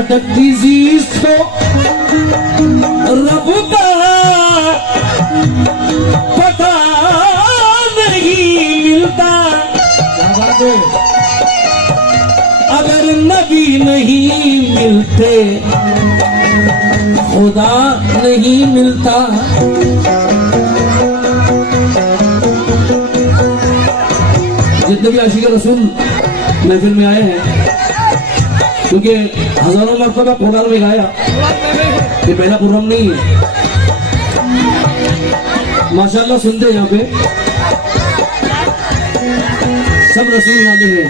भटकती जीज को रब का पता नहीं मिलता। अगर नबी नहीं मिलते खुदा नहीं मिलता। जितने भी आशिक रसूल महफिल में आए हैं, क्योंकि हजारों मरतबा खुदा में गाया, ये पहला प्रोग्राम नहीं है। माशाल्लाह सुनते हैं यहाँ पे सब रसूल गाने हैं।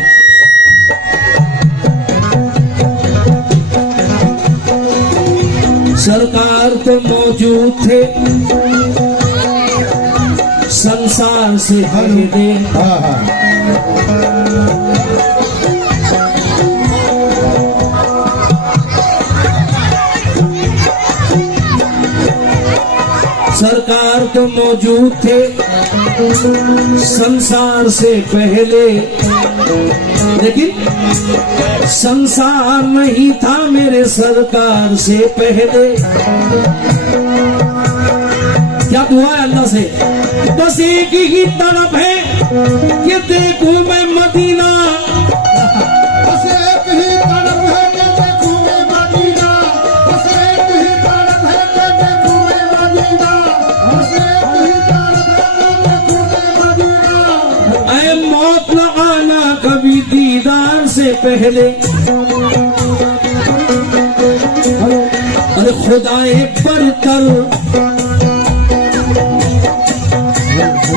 सरकार तो मौजूद थे संसार से हटे, सरकार तो मौजूद थे संसार से पहले, लेकिन संसार नहीं था मेरे सरकार से पहले। क्या दुआ है अल्लाह से? बस एक ही तड़प है कि देखूं मैं मदीना, बस एक ही तड़प है कि देखूं मैं मदीना, बस एक ही तड़प है कि देखूं मैं मदीना, बस एक ही तड़प है कि देखूं मैं मदीना। ऐ मौत न आना कभी दीदार से पहले। अरे खुदाए बरतर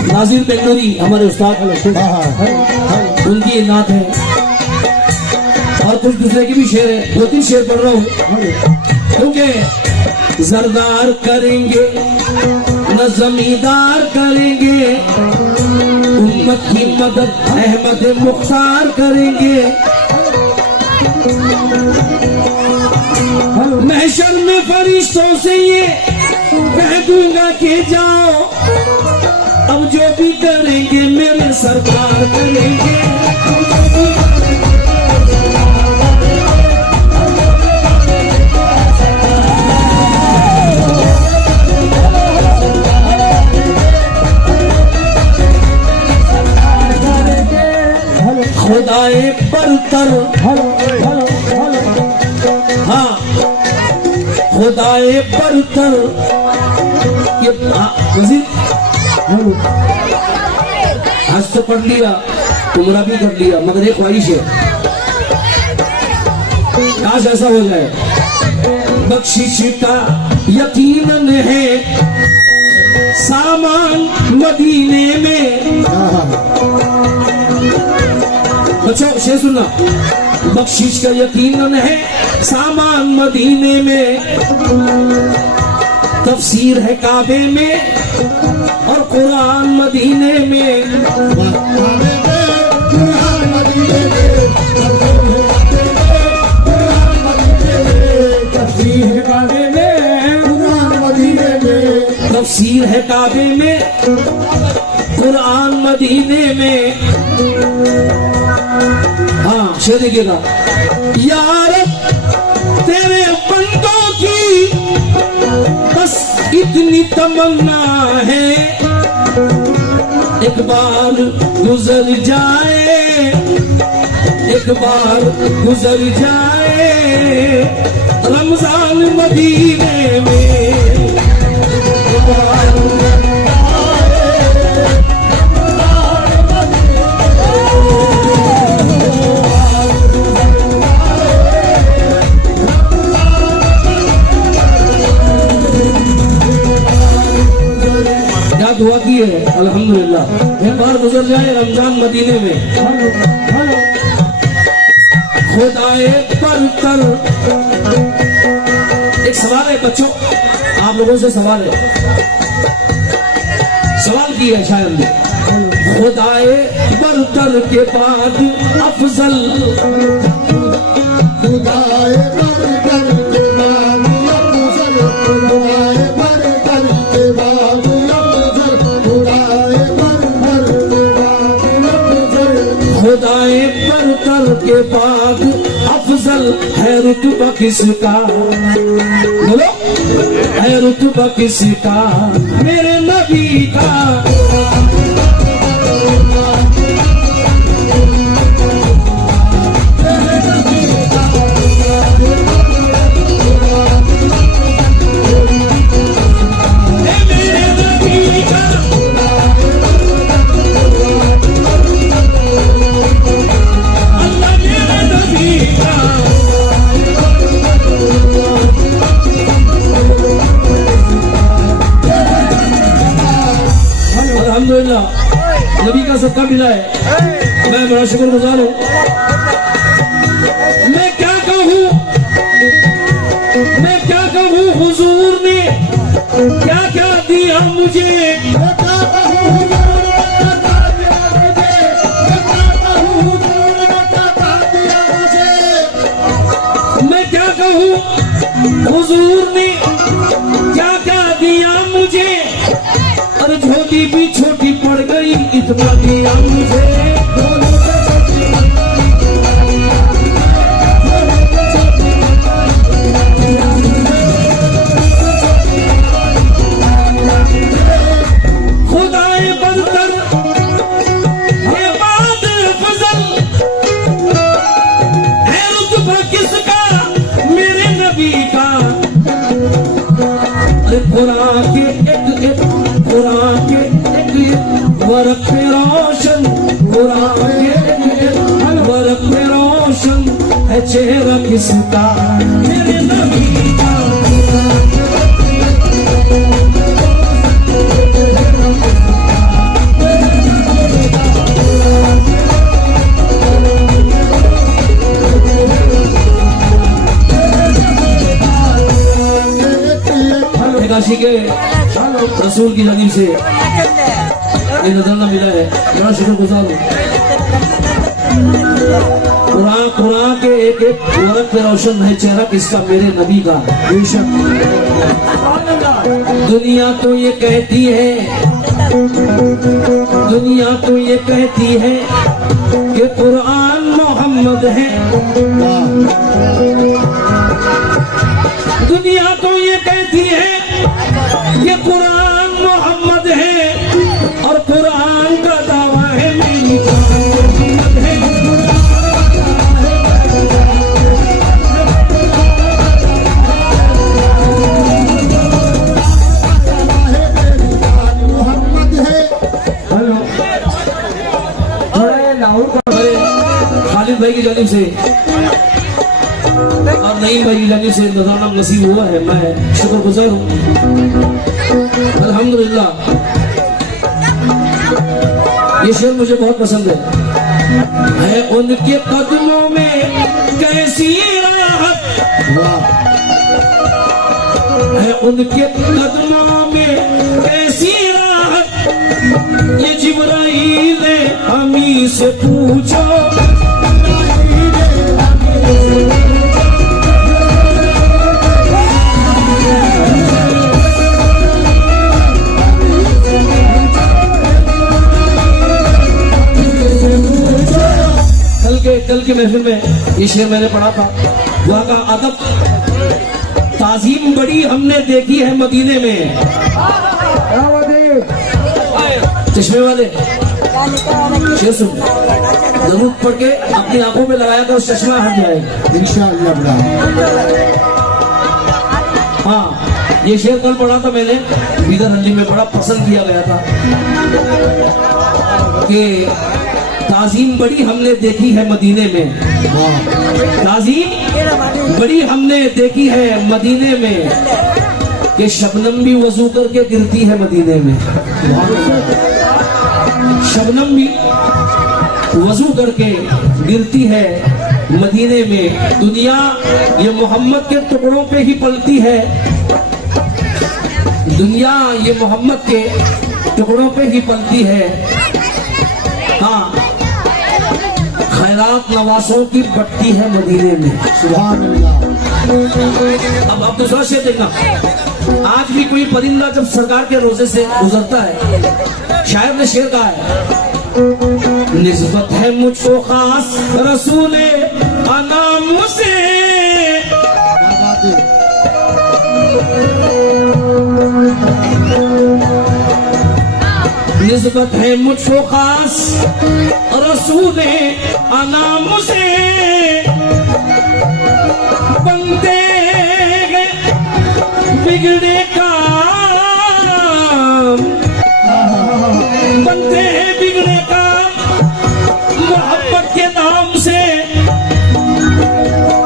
नाजिर बेंगलोरी हमारे उस्ताद उनकी नात है, और कुछ दूसरे की भी शेर है, 2-3 शेर पढ़ रहा हूँ। क्योंकि जरदार करेंगे न जमींदार करेंगे, उम्मत की मदद अहमद मुख्तार करेंगे। महशर में फरिश्तों से ये कह दूंगा कि जाओ, अब जो भी करेंगे मेरे सरकार करेंगे। खुदाए बरतर, हाँ खुदाए बरतर ये मजीद आज तो पढ़ लिया, उम्रा भी कर लिया, मगर एक ख्वाहिश है काश ऐसा हो जाए। बख्शिश का यकीनन है सामान मदीने में। बच्चों शेर सुनना, बख्शिश का यकीनन है सामान मदीने में, तफसीर है काबे में और कुरान मदीने में। तफसीर है काबे में, तफसीर है काबे में, कुरान मदीने में। हाँ शेर देखिएगा, यार तेरे बंदों की बस इतनी तमन्ना है, एक बार गुजर जाए, एक बार गुजर जाए रमजान मदीने में। दुआ की है अल्हम्दुलिल्लाह, एक बार गुजर जाए रमजान मदीने में। खुदाए बरतर। एक सवाल है बच्चों, आप लोगों से सवाल है, सवाल किया है शायद ने, खुदाए बरतर के बाद अफजल, खुदाए बरतर के बाद अफजल, खुदाए बरतर के बाद खुदाए बरतर के बाद अफजल फजल है रुतबा किसका, बोलो है रुतबा किसका मेरे नबी का। अल्हम्दुलिल्लाह नबी का सबका मिला है, मैं बड़ा शुक्रगुजार हूँ। मैं क्या कहूँ हुजूर ने क्या क्या दिया मुझे, मैं क्या कहूँ हुजूर ने क्या क्या दिया मुझे, अरे झोली भी छोटी पड़ गई इतना दिया मुझे। खुदाए बरतर ये बात फजल है रुतबा किसका मेरे नबी का। अरे कुरान के एक वर्क पे रोशन, कुरान के वर्क पे रोशन है चेहरा किसका मेरे नबी का। काशी के रसूल की जानिब से ये नजराना मिला है, बड़ा शुक्रगुजार हूँ। कुरान के एक वर्क पे रोशन है चेहरा किसका मेरे नबी का। बेशक दुनिया तो ये कहती है, दुनिया तो ये कहती है कि कुरान मोहम्मद है, दुनिया तो ये कहती है कि कुरान मोहम्मद है, और कुरान का दावा है मेरी जान मोहम्मद है। मोहम्मद है। हेलो खालिद भाई की जानिब से और नईम भाई की जानिब से नजराना नसीब हुआ है, मैं शुक्रगुजार हूँ। अल्हम्दुलिल्लाह ये शेर मुझे बहुत पसंद है उनके कदमों में कैसी राहत, है उनके कदमों में कैसी राहत, ये जिब्राईल अमी से पूछो। कल की महफिल में ये शेर मैंने पढ़ा था, वहाँ का अदब ताजीम बड़ी हमने देखी है मदीने में। चश्मे वाले शेर सुन, जरूर पढ़ के अपनी आंखों में लगाया तो चश्मा हट जाएगा इंशाअल्लाह। हाँ ये शेर कल पढ़ा था मैंने, बीदर हल्ली में बड़ा पसंद किया गया था कि ताजीम बड़ी हमने देखी है मदीने में, ताजीम बड़ी हमने देखी है मदीने में, कि शबनम भी वजू करके गिरती है मदीने में, शबनम भी वजू करके गिरती है मदीने में। दुनिया ये मोहम्मद के टुकड़ों पे ही पलती है, दुनिया ये मोहम्मद के टुकड़ों पे ही पलती है। हाँ खैरात नवासों की बट्टी है मदीने में। सुभान अल्लाह। अब आप दूसरा शेर देखना, आज भी कोई परिंदा जब सरकार के रोजे से गुजरता है, शायर ने शेर कहा है, निस्बत है मुझको खास रसूले अनाम नाम से क्या बात है। निस्बत है मुझको खास रसूल अनाम से बनते हैं बिगड़े काम बनते हैं बिगड़े काम मोहब्बत के नाम से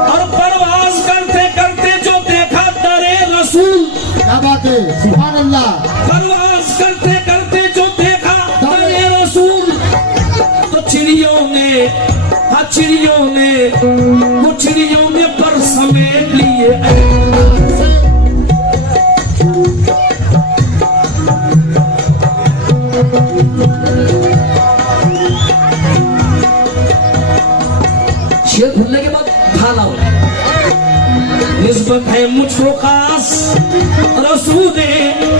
और परवाज करते करते जो देखा दरे रसूल क्या बात है। सुभान अल्लाह। परवाज करते करते जो देखा दरे रसूल तो चिड़ियों ने हाँ चिड़ियों ने वो चिड़ियों ने पर समेट लिए शेर खुलने के बाद खा लाओ। निस्बत है मुझको खास रसूल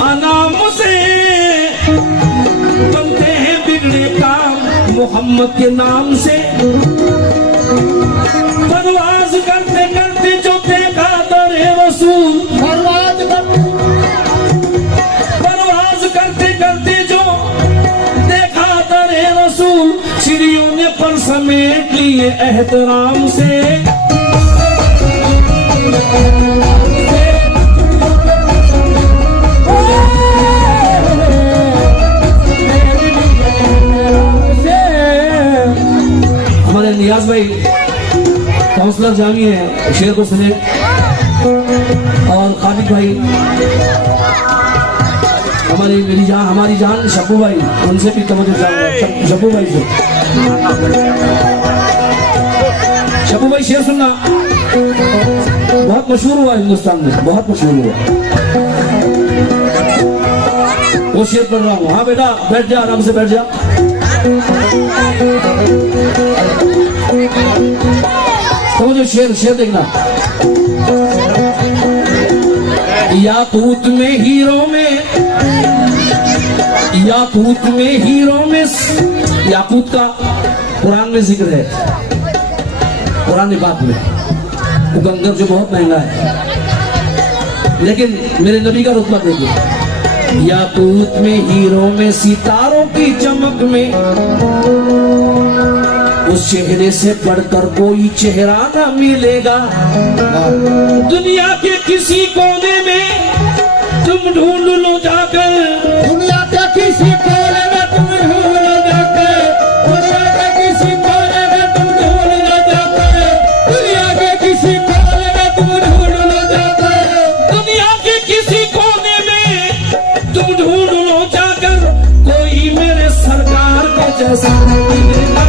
अनाम से बनते हैं बिगड़े काम मोहम्मद के नाम से परवाज करते करते जो देखा दरे रसूल परवाज करते करते जो देखा दरे रसूल चिड़ियों ने पर समेट लिए एहतराम से हमारे नियाज भाई काउंसलर जामी है शेर को सुने और खालिद भाई हमारी जान शब्बू भाई उनसे भी तवज्जो चाहिए। शब्बू भाई से शब्बू भाई शेर सुनना बहुत मशहूर हुआ हिंदुस्तान में बहुत मशहूर हुआ वो शेर पढ़ रहा हूँ। हाँ बेटा बैठ जा आराम से बैठ जा। तो मुझे शेर देखना। याकूत में हीरो में याकूत का कुरान में जिक्र है कुरान बात में वो कंकर जो बहुत महंगा है लेकिन मेरे नबी का रुतबा देखिए। याकूत में हीरो में सितारों की चमक में उस चेहरे से बढ़कर कोई चेहरा न मिलेगा। दुनिया के किसी कोने में तुम ढूंढ लो जाकर दुनिया के किसी कोने में तुम ढूंढ लो जाकर दुनिया के किसी कोने में तुम ढूंढ लो जाकर दुनिया के किसी कोने में तुम ढूंढ लो जाकर दुनिया के किसी कोने में तुम ढूंढ लो जाकर कोई मेरे सरकार के जैसा नहीं मिलेगा।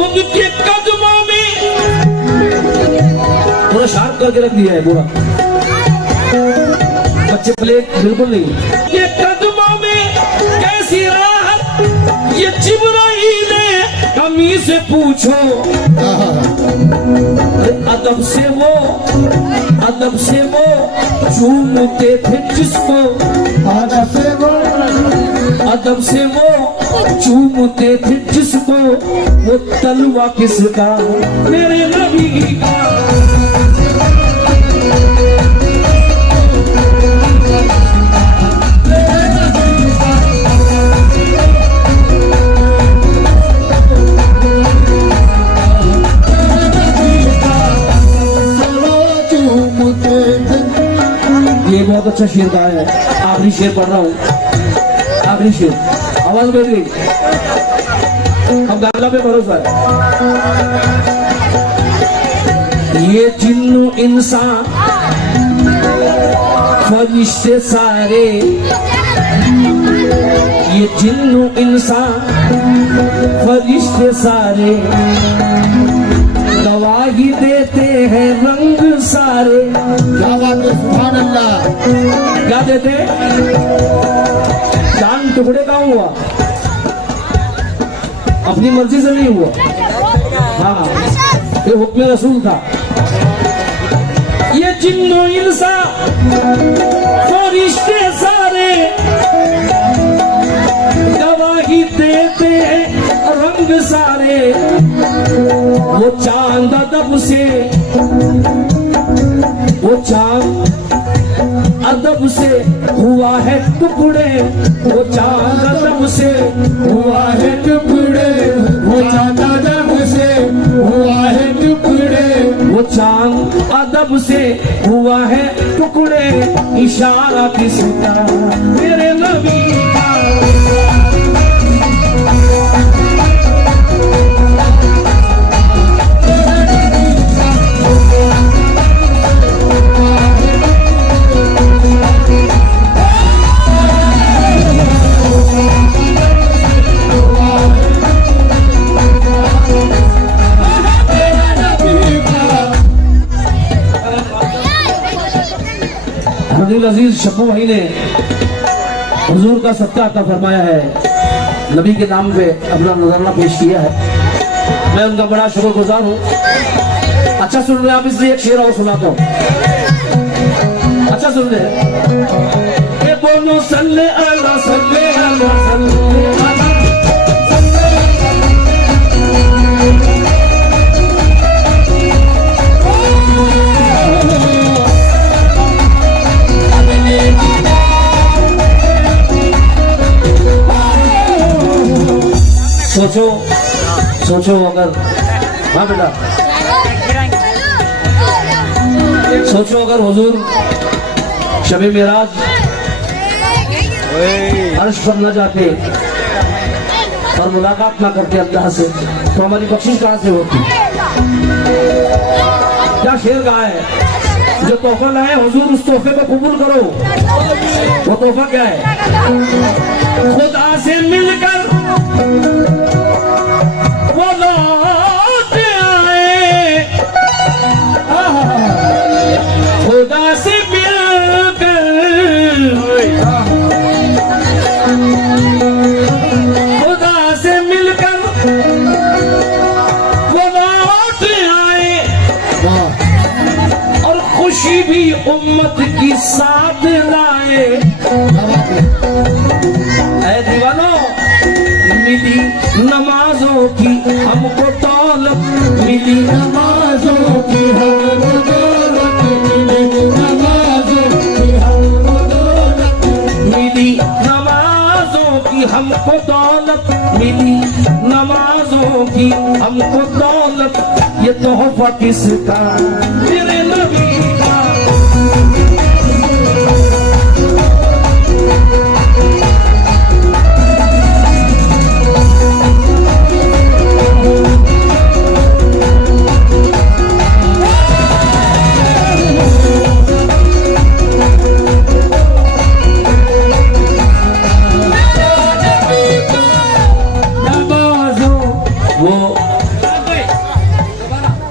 उनके कदमों में थोड़ा शार्प करके रख दिया है पूरा बच्चे प्लेट बिल्कुल नहीं। ये कदमों में कैसी राहत ये जिब्राईल कमी से पूछो अदब से वो चूमते थे जिसको अदब से वो चूमते थे जिसको वो तलवा किसका मेरे नबी का। ये बहुत अच्छा शेर गाया है। आखिरी शेर पढ़ रहा हूँ आखिरी शेर आवाज बैठ गई अब गाला पे भरोसा है। ये जिन्नो इंसान फरिश्ते सारे ये जिन्नो इंसान फरिश्ते सारे गवाही देते हैं रंग सारे। क्या बात है। सुभान अल्लाह। क्या देते चांद टुकड़े का हुआ अपनी मर्जी से नहीं हुआ। हाँ ये हुक्म रसूल था। ये जिन्नो इंसा फरिश्ते सारे गवाही देते हैं रंग सारे। वो चांद अदब से, वो चांद अदब से हुआ है टुकड़े, वो चांद अदब से हुआ है टुकड़े, वो चांद अदब से हुआ है टुकड़े, वो चांद अदब से हुआ है टुकड़े। इशारा किसका मेरे नबी का। अब्दुल अजीज शप्पू भाई ने हुजूर का सत्ता अता फरमाया है, नबी के नाम पे अपना नजराना पेश किया है। मैं उनका बड़ा शुक्रगुजार हूँ। अच्छा सुन रहे आप, इसलिए एक शेर और सुनाता हूँ। अच्छा सुन रहे, बोलो सल्ले अला सल्ले अला सल्ले अला। सोचो सोचो, अगर, हाँ बेटा, सोचो अगर हुजूर शबे मेराज अर्श पर न जाते और मुलाकात ना करते अल्लाह से, तो हमारी बख्शिश कहाँ से होती। क्या शेर कहा है, जो तोहफा लाए हुजूर उस तोहफे को कबूल करो। वो तोहफा क्या है, खुदा से मिलकर वो लौट आए, खुदा से मिलकर, खुदा से मिलकर वो लौट आए, और खुशी भी उम्मत की साथ लाए। ऐ दीवानो, मिली नमाजों की हमको दौलत, मिली नमाजों की हमको दौलत, मिली नमाजों की हमको दौलत, मिली नमाजों की हमको दौलत, मिली नमाजों की हमको दौलत। ये तोहफा किसका मेरे नबी का।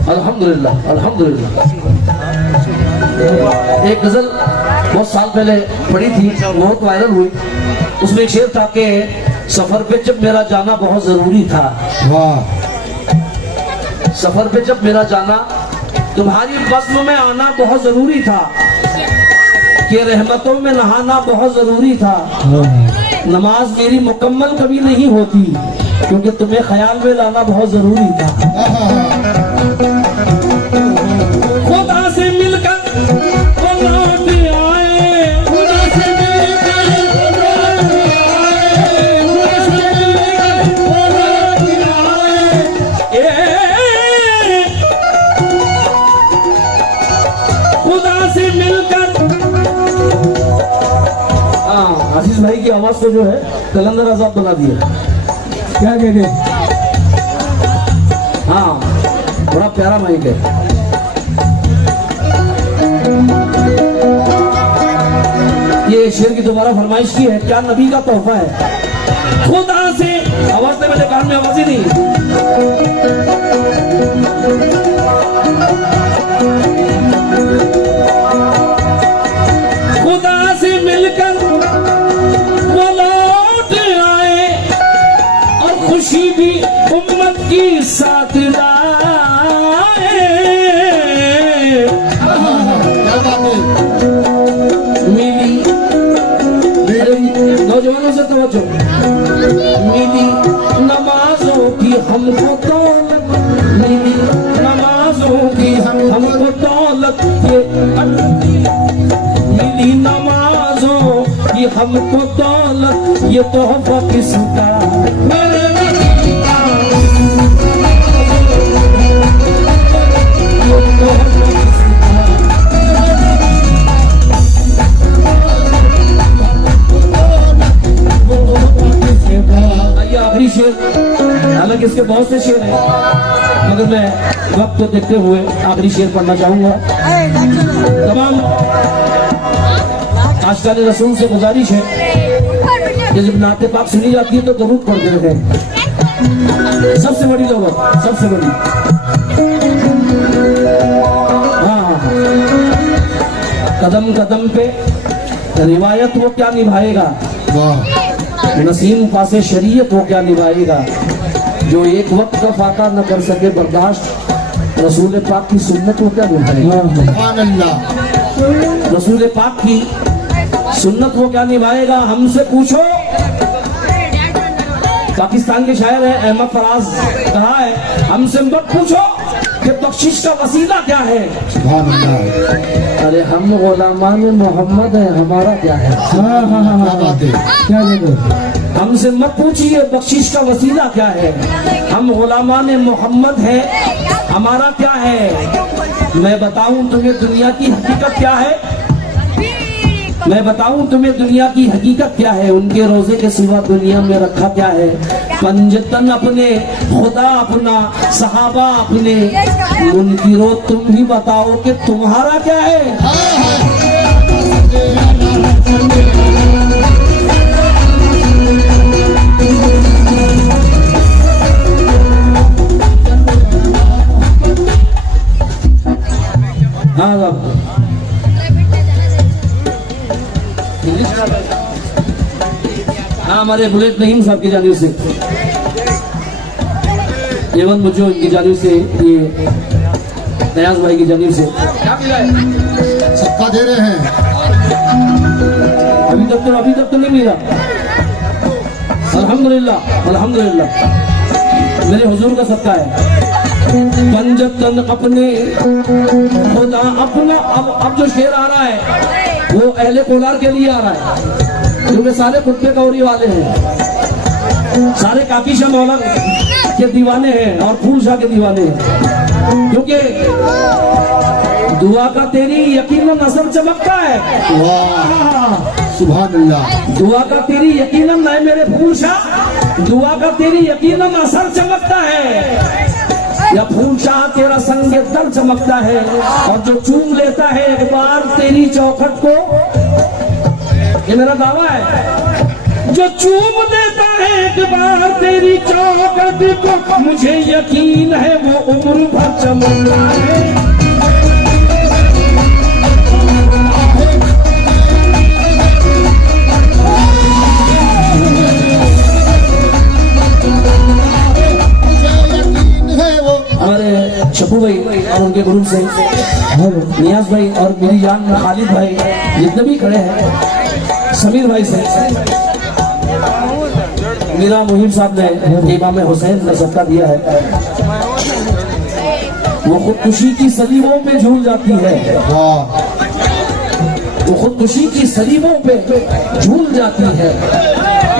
अल्हम्दुलिल्लाह अल्हम्दुलिल्लाह। एक गजल बहुत साल पहले पढ़ी थी, बहुत वायरल हुई। उसमें एक शेर था कि सफर पे जब मेरा जाना बहुत जरूरी था। वाह, सफर पे जब मेरा जाना, तुम्हारी बज़्म में आना बहुत जरूरी था, कि रहमतों में नहाना बहुत जरूरी था। नमाज मेरी मुकम्मल कभी नहीं होती, क्योंकि तुम्हें ख्याल में लाना बहुत जरूरी था। खुदा से मिलकर वो लौट आए, खुदा से मिलकर वो लौट आए, खुदा से मिलकर वो लौट आए, खुदा से मिलकर। हाँ, आशीष भाई की आवाज को जो है कलंदर आजाद बना दिया। क्या कहते, हाँ, बड़ा प्यारा माइक है। ये शेर की दोबारा फरमाइश की है, क्या नबी का तोहफा है। खुदा से, आवाज से मेरे कान में आवाज ही नहीं। खुदा से मिलकर वो लौट आए, और खुशी भी उम्मत की साथ लाए। हमको दौलत ये तोहफा किसका मेरे आखिरी शेर, हालांकि इसके बहुत से शेर हैं, मगर मैं वक्त को देखते हुए आखिरी शेर पढ़ना चाहूंगा। तमाम आशिकाने रसूल से गुजारिश है कि जब नाते पाक सुनी जाती है तो दरूद पढ़ते रहे। सबसे बड़ी दौलत, सबसे बड़ी। हाँ, कदम कदम पे रिवायत वो क्या निभाएगा, वाह नसीम पासे शरीयत वो क्या निभाएगा, जो एक वक्त का फाका न कर सके बर्दाश्त, रसूल पाक की सुन्नत वो क्या निभाएगा, सुभान अल्लाह। रसूल पाक की सुन्नत वो क्या निभाएगा। हमसे पूछो, पाकिस्तान के शायर है अहमद फराज कहा है, हमसे मत पूछो कि बख्शिश का वसीला क्या है। सुभान अल्लाह। अरे हम गुलामान मोहम्मद है, हमारा क्या है। हाँ हाँ हाँ, क्या बात है, क्या देखो। हमसे मत पूछिए बख्शिश का वसीला क्या है, हम गुलामान मोहम्मद है, हमारा क्या है। मैं बताऊं तुम्हें दुनिया की हकीकत क्या है, मैं बताऊं तुम्हें दुनिया की हकीकत क्या है, उनके रोजे के सिवा दुनिया में रखा क्या है। पंजतन अपने, खुदा अपना, सहाबा अपने, मुनकिरो तुम ही बताओ कि तुम्हारा क्या है। हाँ साहब, हाँ हमारे बुलेट नईम साहब की जानिब से, एवं मुझे इनकी जानिब से, ये नयाज भाई की जानिब से क्या मिला है, सबका दे रहे हैं। अभी तक तो नहीं मिला। अल्हम्दुलिल्लाह अल्हम्दुलिल्लाह, मेरे हुजूर का सदका है। पंजतन अपने, खुदा अपना। अब जो शेर आ रहा है वो अहले कोलार के लिए आ रहा है, क्योंकि सारे कुत्ते कौरी वाले हैं, सारे काफी शाह मौला के दीवाने हैं और फूल शाह के दीवाने हैं, क्योंकि दुआ का तेरी यकीनन असर चमकता है। वाह सुभान अल्लाह। दुआ का तेरी यकीनन है मेरे फूल शाह, दुआ का तेरी यकीनन असर चमकता है, या फूल शाह तेरा संग दर चमकता है। और जो चूम लेता है एक बार तेरी चौखट को, ये मेरा दावा है, जो चूम लेता है एक बार तेरी चौखट को, मुझे यकीन है वो उम्र भर चमकता है। शफू भाई और उनके ग्रुप से नियाज भाई और मेरी जान खालिद भाई जितने भी खड़े हैं, समीर भाई से, मीरा मुहिम साहब ने इमाम हुसैन का सदका दिया है। वो खुदकुशी की सलीबों पे झूल जाती है, वो खुदकुशी की सलीबों पे झूल जाती है,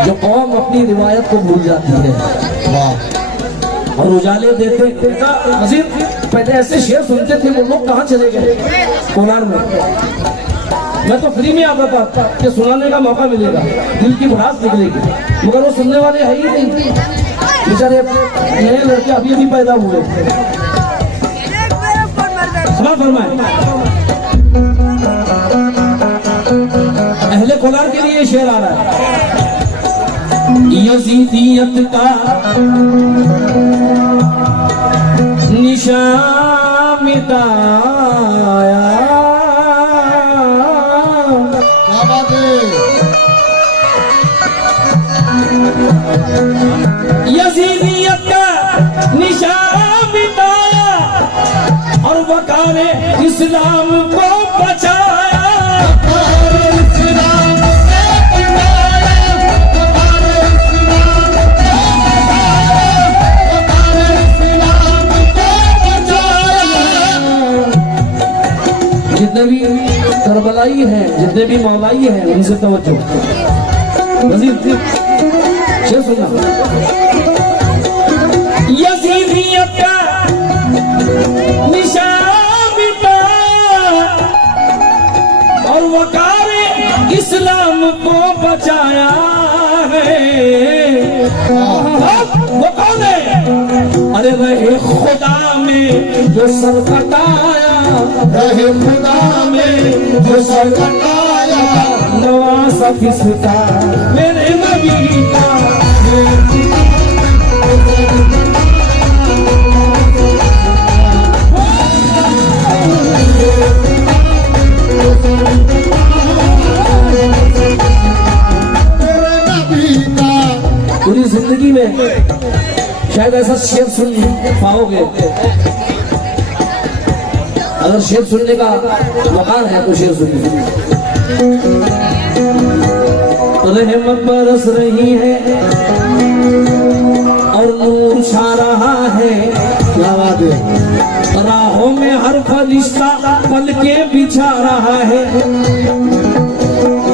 जो कौम अपनी रिवायत को भूल जाती है। और उजाले देते वजीर, पहले ऐसे शेर सुनते थे, वो लोग कहाँ चले गए कोलार में। मैं तो फ्री में आता था कि सुनाने का मौका मिलेगा, दिल की भड़ास निकलेगी, मगर वो सुनने वाले है ही नहीं। बेचारे नए लड़के अभी अभी पैदा हुए। सवाल फरमाए, अहले कोलार के लिए शेर आ रहा है। यजीदियत का निशान मिटाया, यजीदियत का निशान मिटाया और वकारे इस्लाम को बचाया। जितने भी करबलाई हैं, जितने भी मौलाई हैं, उनसे तवज्जो। वजीर शेर सुनना। यजीदियत का निशान मिटा और वकार इस्लाम को बचाया है। वो कौन है? अरे रहे खुदा में जो सर कटाया, रहे खुदा में जो सर कटाया, नवासा किसका? मेरे नबी का। मेरे नबी का। पूरी जिंदगी में शायद ऐसा शेर सुन पाओगे। अगर शेर सुनने का मकान है तो शेर सुनिए। रहमत बरस रही है और नूर छा रहा है। क्या बात है? राहों में हर फरिश्ता पल के बिछा रहा है।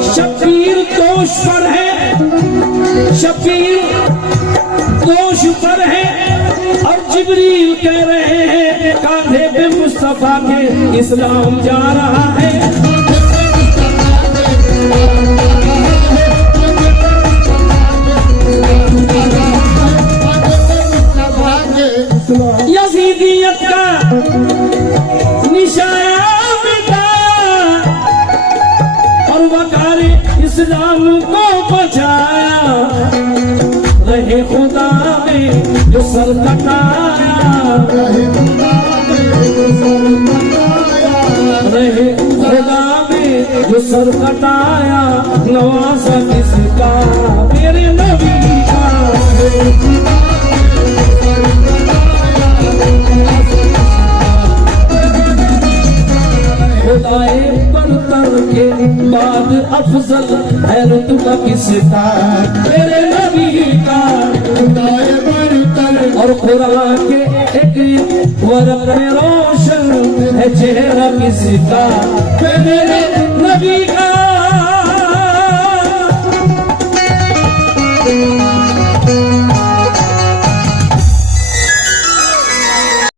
शबीर दोष पर है, शबीर दोष पर है और जिब्रील कह रहे हैं कांधे पे मुस्तफा के इस्लाम जा रहा है। यजीदियत का निशाया मिटा और वकार इस्लाम को बचाया। रहे खुदा में जो सर कटाया, रहे खुदा में जो सर कटाया, रहे खुदा में जो सर कटाया, नवासा किसका? मेरे नबी का। खुदाए बरतर के बाद अफजल है रुतबा किसका? मेरे नबी का। खुदाए बरतर और कुरान के एक वर्क में रोशन है चेहरा किसका? मेरे नबी का।